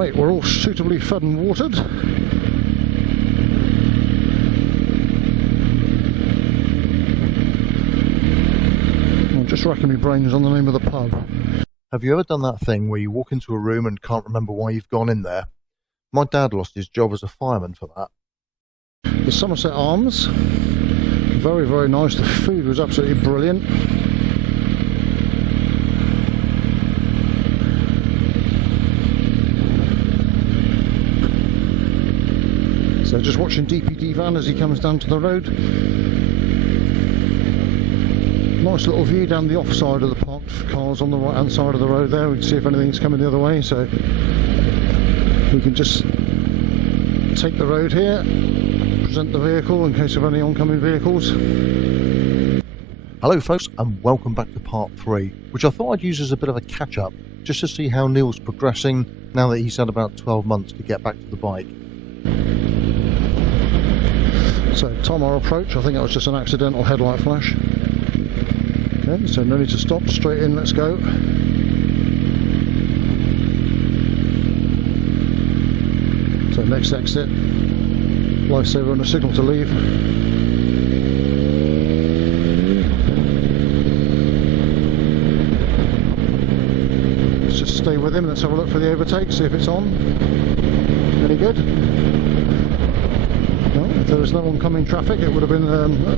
Right, we're all suitably fed and watered. I'm just racking my brains on the name of the pub. Have you ever done that thing where you walk into a room and can't remember why you've gone in there? My dad lost his job as a fireman for that. The Somerset Arms, very, very nice. The food was absolutely brilliant. So just watching DPD van as he comes down to the road. Nice little view down the off side of the parked cars on the right hand side of the road there. We can see if anything's coming the other way, so we can just take the road here, present the vehicle in case of any oncoming vehicles. Hello folks, and welcome back to part 3, which I thought I'd use as a bit of a catch up, just to see how Neil's progressing now that he's had about 12 months to get back to the bike. So time our approach, I think that was just an accidental headlight flash. Okay, so no need to stop, straight in, let's go. So next exit, lifesaver and a signal to leave. Let's just stay with him, let's have a look for the overtake, see if it's on. Any good? Well, if there was no oncoming traffic, it would have been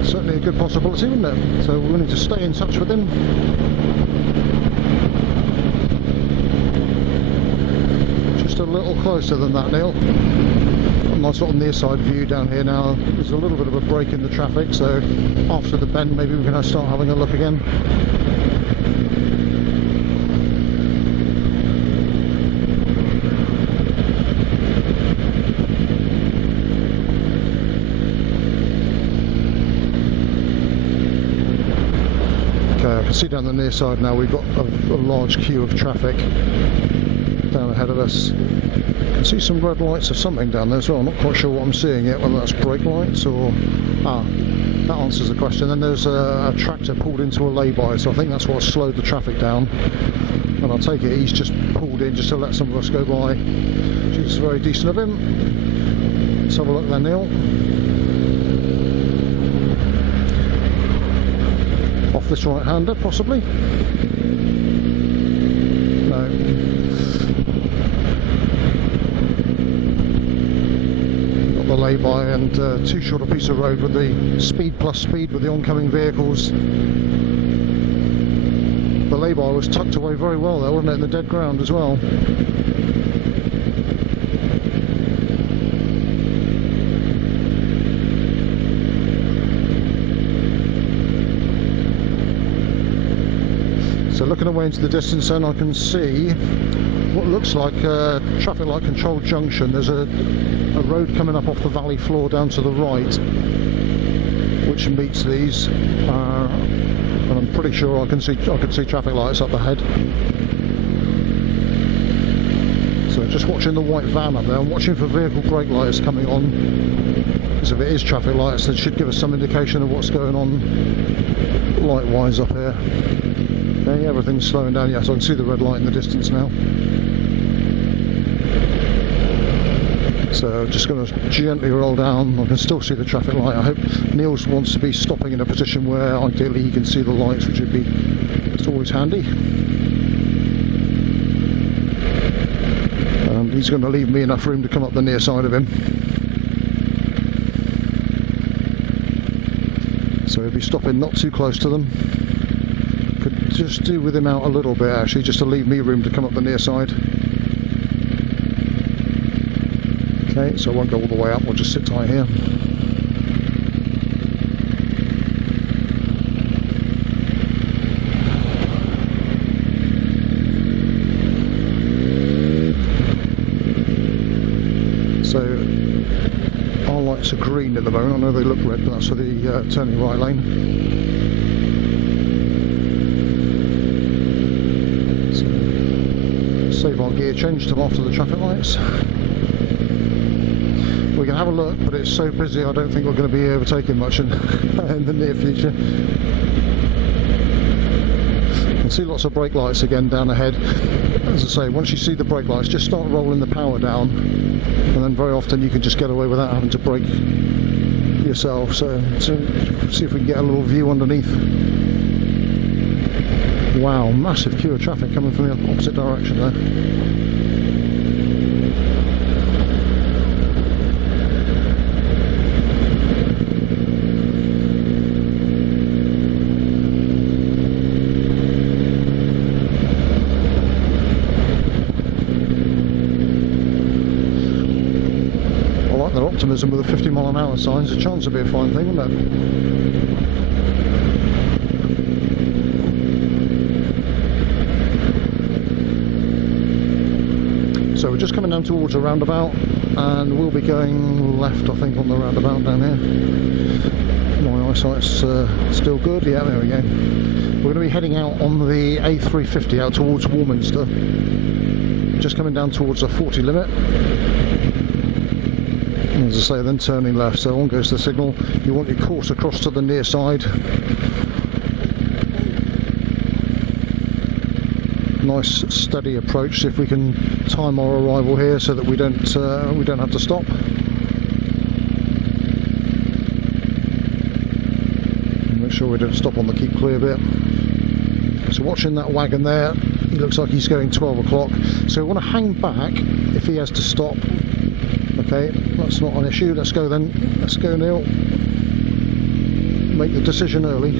certainly a good possibility, wouldn't it? So we need to stay in touch with him. Just a little closer than that, Neil. Nice little near side view down here now. There's a little bit of a break in the traffic, so after the bend maybe we can start having a look again. Okay, I can see down the near side now we've got a large queue of traffic down ahead of us. I can see some red lights or something down there as well. I'm not quite sure what I'm seeing yet, whether that's brake lights or... that answers the question. Then there's a tractor pulled into a lay-by, so I think that's what slowed the traffic down. And I'll take it he's just pulled in just to let some of us go by, which is very decent of him. Let's have a look then, Neil. Off this right-hander, possibly? No. Got the lay-by and too short a piece of road with the speed plus speed with the oncoming vehicles. The lay-by was tucked away very well there, wasn't it, in the dead ground as well. So looking away into the distance then I can see what looks like a traffic light controlled junction. There's a road coming up off the valley floor down to the right which meets these, and I'm pretty sure I can see traffic lights up ahead. So just watching the white van up there, I'm watching for vehicle brake lights coming on, because if it is traffic lights that should give us some indication of what's going on light wise up here. Okay, everything's slowing down. Yes, I can see the red light in the distance now. So just going to gently roll down. I can still see the traffic light. I hope Niels wants to be stopping in a position where ideally he can see the lights, which would be, it's always handy. And he's going to leave me enough room to come up the near side of him. So he'll be stopping not too close to them. Could just do with him out a little bit actually, just to leave me room to come up the near side. Okay, so I won't go all the way up, we'll just sit tight here. So our lights are green at the moment. I know they look red, but that's for the turning right lane. Save our gear change till after the traffic lights. We can have a look, but it's so busy I don't think we're going to be overtaking much in the near future. see lots of brake lights again down ahead. As I say, once you see the brake lights, just start rolling the power down, and then very often you can just get away without having to brake yourself. So see if we can get a little view underneath. Wow, massive queue of traffic coming from the opposite direction there. Their optimism with the 50-mile-an-hour signs. A chance would be a fine thing, wouldn't it? So we're just coming down towards a roundabout, and we'll be going left, I think, on the roundabout down here. My eyesight's still good. Yeah, there we go. We're going to be heading out on the A350 out towards Warminster. Just coming down towards the 40 limit. As I say, then turning left, so on goes the signal. You want your course across to the near side. Nice steady approach. See if we can time our arrival here so that we don't have to stop. Make sure we don't stop on the keep clear bit. So watching that wagon there, it looks like he's going 12 o'clock. So we want to hang back if he has to stop. Okay, that's not an issue. Let's go then. Let's go, Neil. Make the decision early.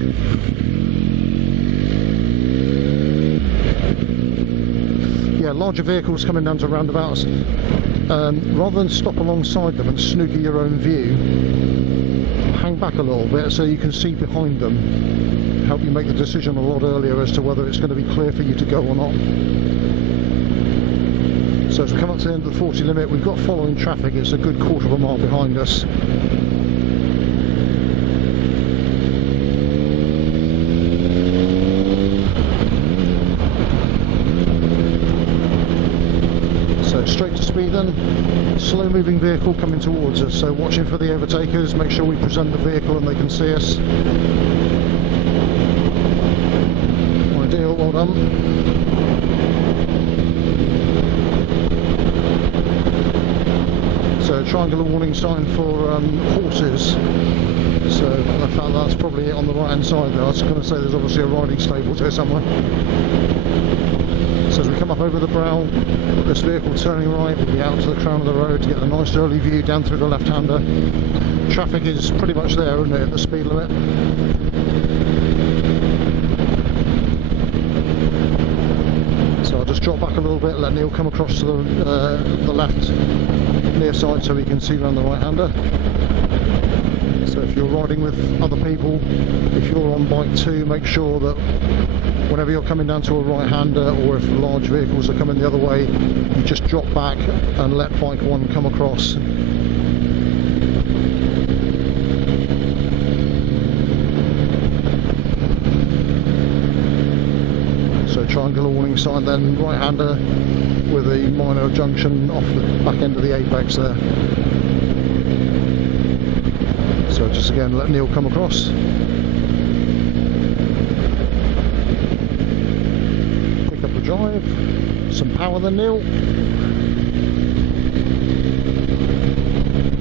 Yeah, larger vehicles coming down to roundabouts, rather than stop alongside them and snooker your own view, hang back a little bit so you can see behind them. Help you make the decision a lot earlier as to whether it's going to be clear for you to go or not. So as we come up to the end of the 40 limit, we've got following traffic. It's a good quarter of a mile behind us. So straight to speed then, slow moving vehicle coming towards us. So watching for the overtakers, make sure we present the vehicle and they can see us. Ideal, well done. So triangular warning sign for horses. So I found that's probably it on the right hand side there. I was going to say there's obviously a riding stable there somewhere. So as we come up over the brow, this vehicle turning right, we'll be out to the crown of the road to get a nice early view down through the left-hander. Traffic is pretty much there, isn't it, at the speed limit? So I'll just drop back a little bit, let Neil come across to the left near side so we can see around the right-hander. So if you're riding with other people, if you're on bike 2, make sure that whenever you're coming down to a right-hander, or if large vehicles are coming the other way, you just drop back and let bike 1 come across. So triangular warning sign then, right-hander with a minor junction off the back end of the apex there. So just again let Neil come across. Pick up the drive, some power then, Neil.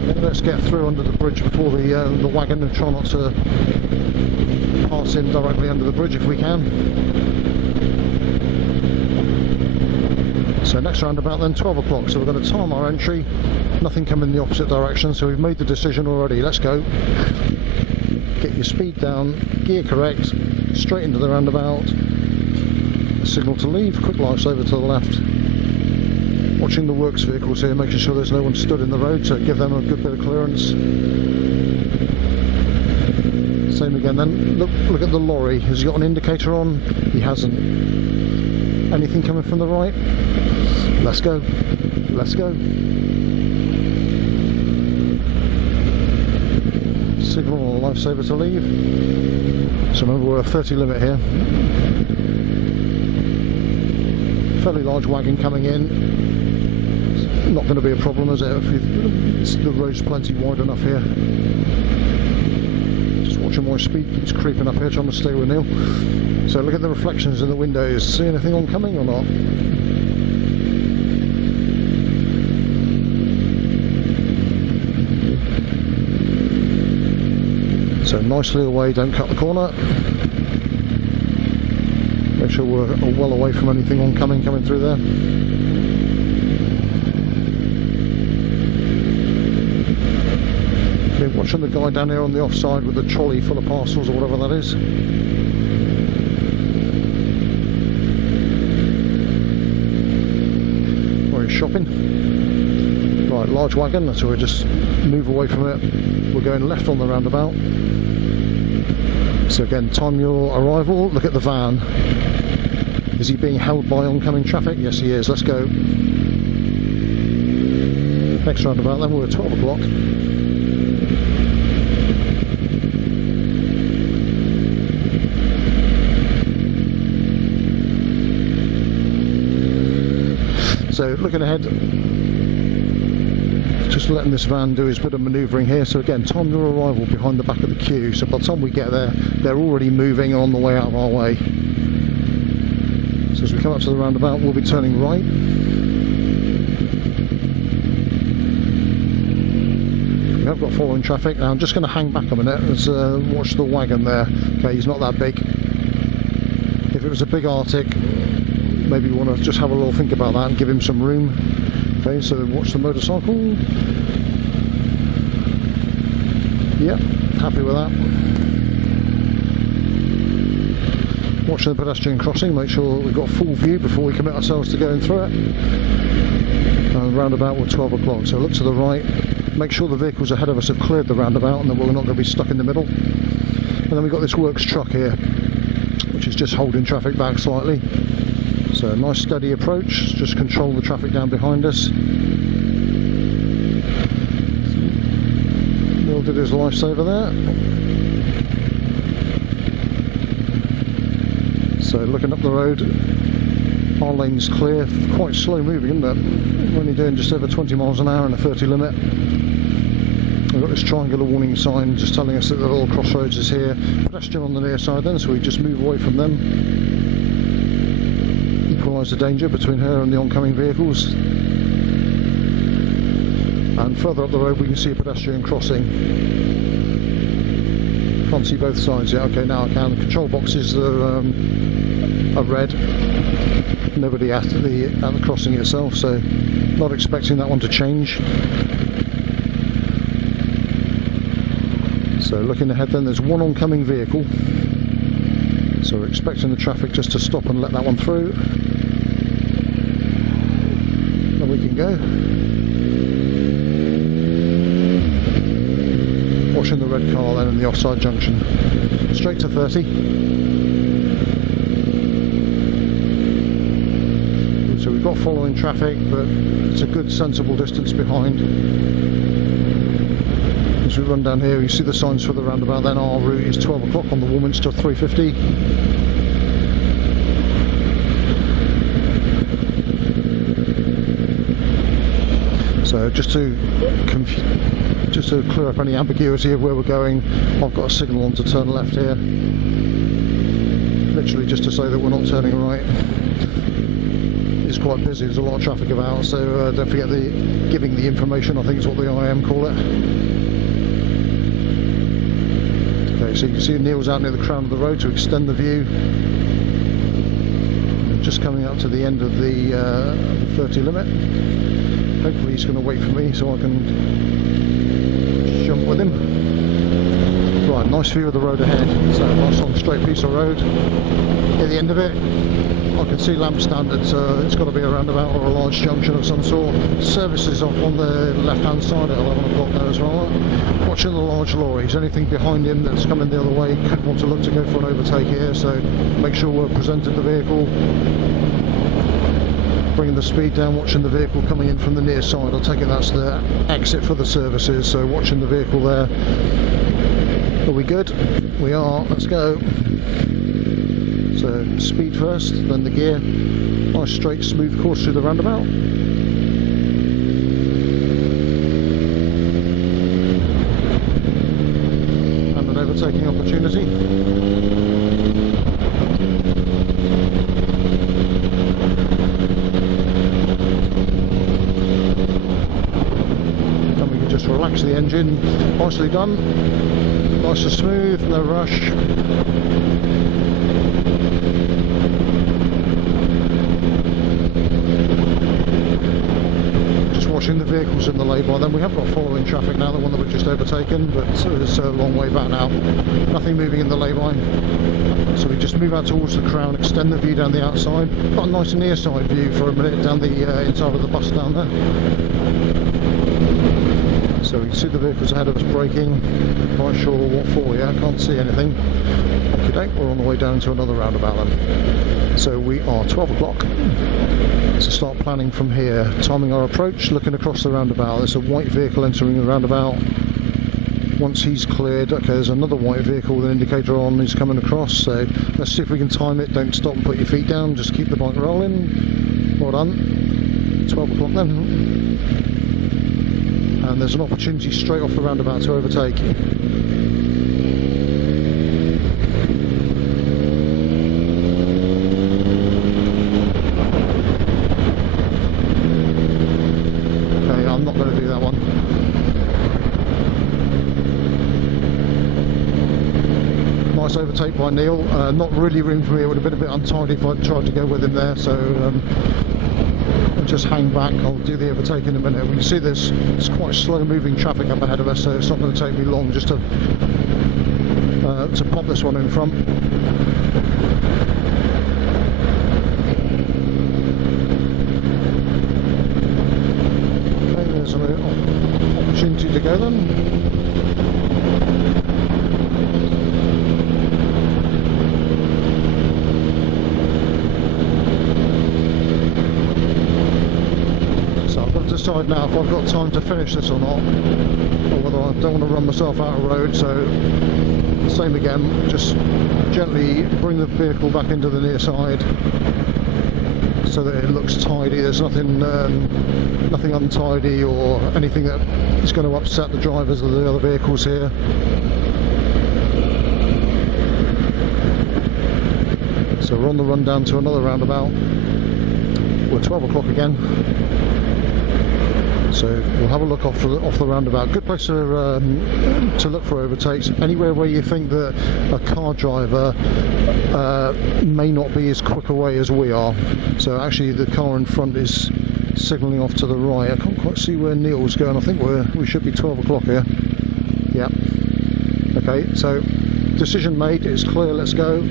Then let's get through under the bridge before the wagon, and try not to pass in directly under the bridge if we can. So next roundabout then, 12 o'clock, so we're going to time our entry, nothing coming in the opposite direction, so we've made the decision already. Let's go. Get your speed down, gear correct, straight into the roundabout, signal to leave, quick lights over to the left. Watching the works vehicles here, making sure there's no one stood in the road, so give them a good bit of clearance. Same again then, look at the lorry. Has he got an indicator on? He hasn't. Anything coming from the right? Let's go. Let's go. Signal on a lifesaver to leave. So remember, we're a 30 limit here. Fairly large wagon coming in. It's not going to be a problem, is it? The road's plenty wide enough here. Just watch watching my speed keeps creeping up here, trying to stay with Neil. So look at the reflections in the windows. See anything oncoming or not? So nicely away, don't cut the corner. Make sure we're well away from anything oncoming coming through there. Okay, watching the guy down here on the offside with the trolley full of parcels or whatever that is. Or he's shopping. Right, large wagon, so we'll just move away from it. We're going left on the roundabout. So again, time your arrival. Look at the van. Is he being held by oncoming traffic? Yes, he is. Let's go. Next roundabout, then we're at 12 o'clock. So looking ahead, just letting this van do his bit of manoeuvring here. So again, time your arrival behind the back of the queue. So by the time we get there, they're already moving on the way out of our way. So as we come up to the roundabout, we'll be turning right. We have got following traffic. Now I'm just going to hang back a minute. Let's watch the wagon there. Okay, he's not that big. If it was a big Arctic, maybe we want to just have a little think about that and give him some room. Okay, so watch the motorcycle. Yep, happy with that. Watching the pedestrian crossing, make sure we've got full view before we commit ourselves to going through it. And roundabout we're 12 o'clock, so look to the right. Make sure the vehicles ahead of us have cleared the roundabout and that we're not going to be stuck in the middle. And then we've got this works truck here, which is just holding traffic back slightly. So a nice steady approach, just control the traffic down behind us. Neil did his lifesaver there. So looking up the road, our lane's clear, quite slow moving, isn't it? We're only doing just over 20 miles an hour in a 30 limit. We've got this triangular warning sign just telling us that the little crossroads is here. Pedestrian on the near side then, so we just move away from them. Equalise the danger between her and the oncoming vehicles. And further up the road we can see a pedestrian crossing. Can't see both sides yet. Okay, now I can. The control boxes are red. Nobody at the crossing itself, so not expecting that one to change. So looking ahead then, there's one oncoming vehicle. So we're expecting the traffic just to stop and let that one through. Then we can go. Watching the red car then in the offside junction. Straight to 30. So we've got following traffic, but it's a good sensible distance behind. As we run down here, you see the signs for the roundabout. Then our route is 12 o'clock on the Wiltshire 350. So just to clear up any ambiguity of where we're going, I've got a signal on to turn left here. Literally just to say that we're not turning right. It's quite busy, there's a lot of traffic about, so don't forget giving the information, I think is what the IM call it. Okay, so you can see Neil's out near the crown of the road to extend the view. Just coming up to the end of the 30 limit. Hopefully he's going to wait for me so I can jump with him. Right, nice view of the road ahead. So nice long straight piece of road. At the end of it, I can see lamp standards. It's got to be a roundabout or a large junction of some sort. Services off on the left hand side at 11 o'clock there as well. Watching the large lorries. Anything behind him that's coming the other way could want to look to go for an overtake here, so make sure we're presenting the vehicle. Bringing the speed down, watching the vehicle coming in from the near side. I'll take it that's the exit for the services, so watching the vehicle there. Are we good? We are. Let's go. So speed first, then the gear. Nice straight smooth course through the roundabout. And an overtake. overtaking opportunity. Then we can just relax the engine. Nicely done. Nice and smooth, no rush. Watching the vehicles in the lay-by. Then we have got following traffic now, the one that we've just overtaken, but it's a long way back now. Nothing moving in the lay-by. So we just move out towards the crown, extend the view down the outside. Got a nice near side view for a minute down the inside of the bus down there. So we can see the vehicles ahead of us braking. Not sure what for yet, can't see anything. Okay, we're on the way down to another roundabout then. So we are 12 o'clock. So start planning from here, timing our approach, looking across the roundabout. There's a white vehicle entering the roundabout. Once he's cleared, okay, there's another white vehicle with an indicator on, he's coming across. So let's see if we can time it. Don't stop and put your feet down, just keep the bike rolling. Well done. 12 o'clock then. And there's an opportunity straight off the roundabout to overtake. I'm not going to do that one. Nice overtake by Neil. Not really room for me. It would have been a bit untidy if I'd tried to go with him there. So I'll just hang back. I'll do the overtake in a minute. We can see there's quite slow moving traffic up ahead of us, so it's not going to take me long just to pop this one in front. There's an opportunity to go then. So I've got to decide now if I've got time to finish this or not, or whether I don't want to run myself out of road. So same again, just gently bring the vehicle back into the near side so that it looks tidy. There's nothing nothing untidy or anything that is going to upset the drivers of the other vehicles here. So we're on the run down to another roundabout. We're 12 o'clock again. So we'll have a look off the roundabout. Good place to look for overtakes. Anywhere where you think that a car driver may not be as quick away as we are. So actually the car in front is signalling off to the right. I can't quite see where Neil's going. I think we should be 12 o'clock here. Yeah. Okay, so decision made. It's clear. Let's go.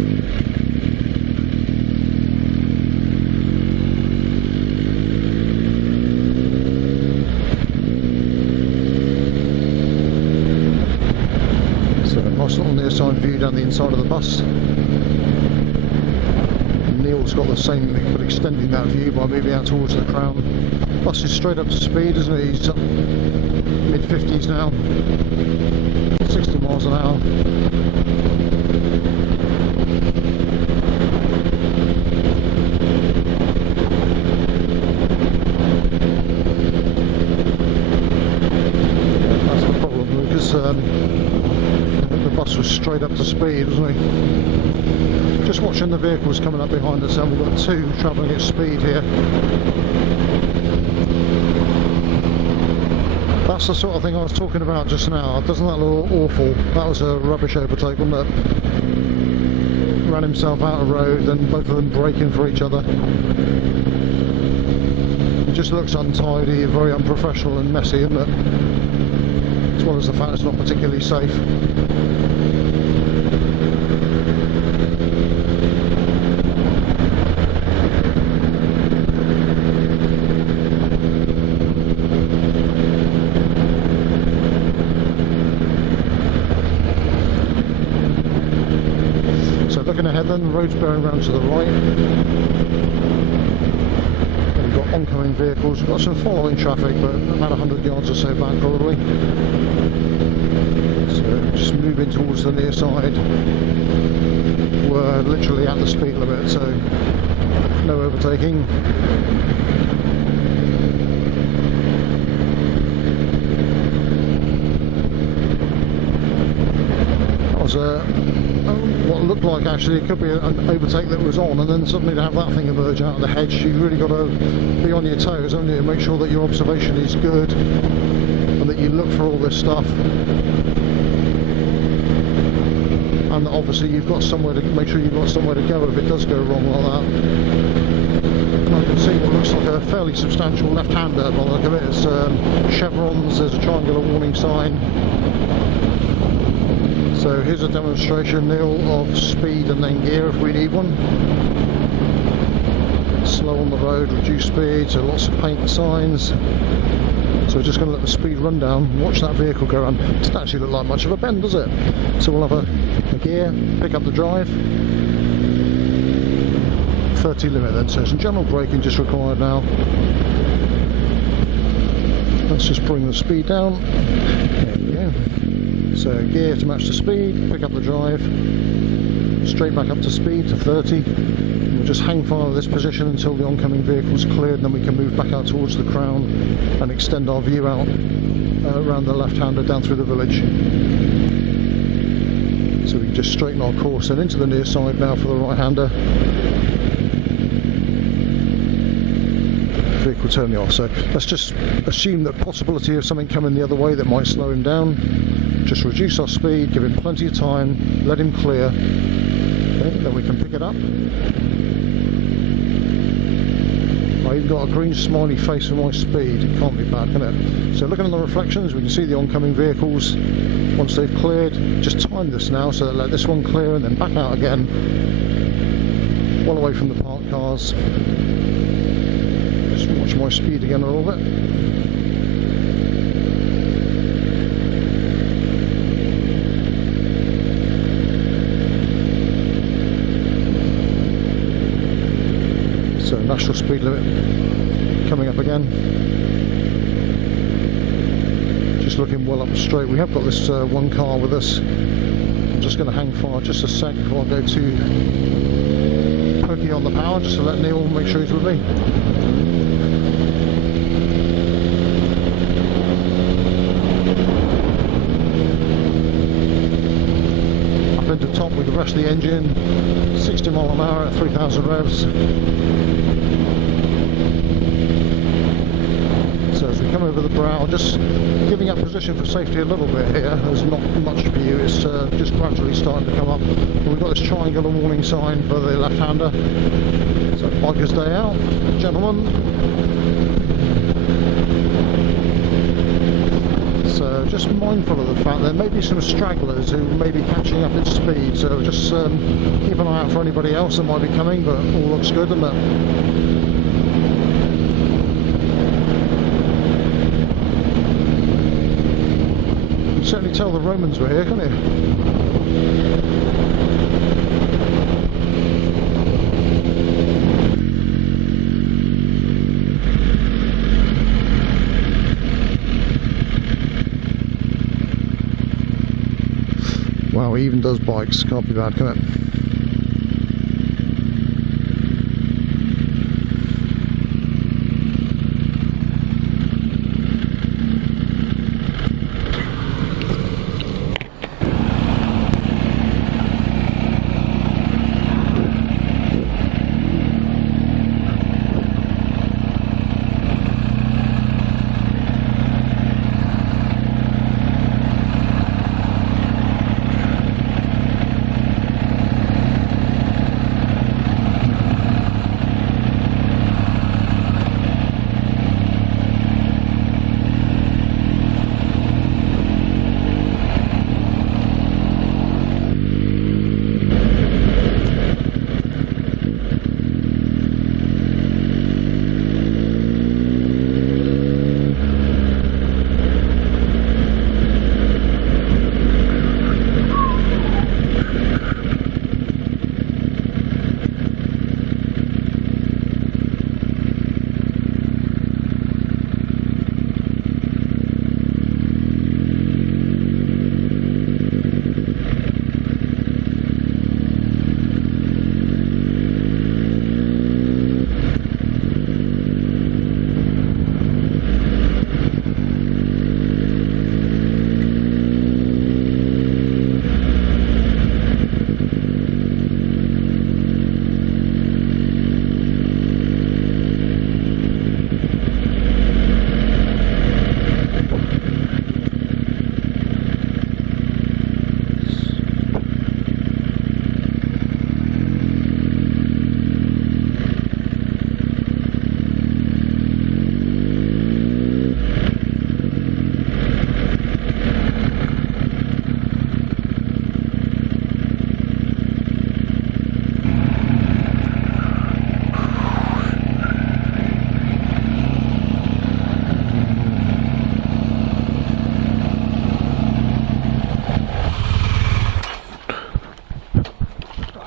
Nice little near side view down the inside of the bus. Neil's got the same thing, but extending that view by moving out towards the crown. Bus is straight up to speed, isn't it? He's up mid-50s now, 60 miles an hour. That's the problem, because the bus was straight up to speed, wasn't he? Just watching the vehicles coming up behind us, and we've got two travelling at speed here. That's the sort of thing I was talking about just now. Doesn't that look awful? That was a rubbish overtake, wasn't it? Ran himself out of road and both of them braking for each other. It just looks untidy, very unprofessional and messy, isn't it? As well as the fact it's not particularly safe. So looking ahead then, the road's bearing round to the right. And we've got oncoming vehicles, we've got some following traffic, but about 100 yards or so back probably. So just moving towards the near side. We're literally at the speed limit, so no overtaking. was what looked like actually it could be an overtake that was on, and then suddenly to have that thing emerge out of the hedge, you've really got to be on your toes, haven't you, to make sure that your observation is good and that you look for all this stuff, and that obviously you've got somewhere to make sure you've got somewhere to go if it does go wrong like that. And I can see what looks like a fairly substantial left-hander by the look of it. It's chevrons, there's a triangular warning sign. So here's a demonstration, Neil, of speed and then gear if we need one. Slow on the road, reduce speed, so lots of paint signs. So we're just going to let the speed run down, watch that vehicle go around. It doesn't actually look like much of a bend, does it? So we'll have a gear, pick up the drive. 30 limit then, so some general braking just required now. Let's just bring the speed down. There we go. So gear to match the speed, pick up the drive, straight back up to speed to 30. We'll just hang fire at this position until the oncoming vehicle's cleared, and then we can move back out towards the crown and extend our view out around the left-hander down through the village. So we can just straighten our course and into the near side now for the right-hander. Vehicle turning off, so let's just assume that possibility of something coming the other way that might slow him down. Just reduce our speed, give him plenty of time, let him clear. Okay, then we can pick it up. I even got a green smiley face for my speed. It can't be bad, can it? So looking at the reflections, we can see the oncoming vehicles. Once they've cleared, just time this now, so let this one clear and then back out again, well away from the parked cars. Just watch my speed again a little bit. So national speed limit coming up again. Just looking well up straight. We have got this one car with us. I'm just going to hang fire just a sec before I go too pokey on the power, just to let Neil make sure he's with me. Up into top with the rest of the engine, 60 mile an hour at 3,000 revs. So as we come over the brow, just giving up position for safety a little bit here. There's not much view, it's just gradually starting to come up. And we've got this triangular warning sign for the left-hander. So biker's day out, gentlemen. So just mindful of the fact there may be some stragglers who may be catching up in speed, so just keep an eye out for anybody else that might be coming, but all looks good, doesn't it? You can certainly tell the Romans were here, can't you? Wow, he even does bikes, can't be bad, can it?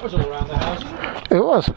was all around the houses. It was.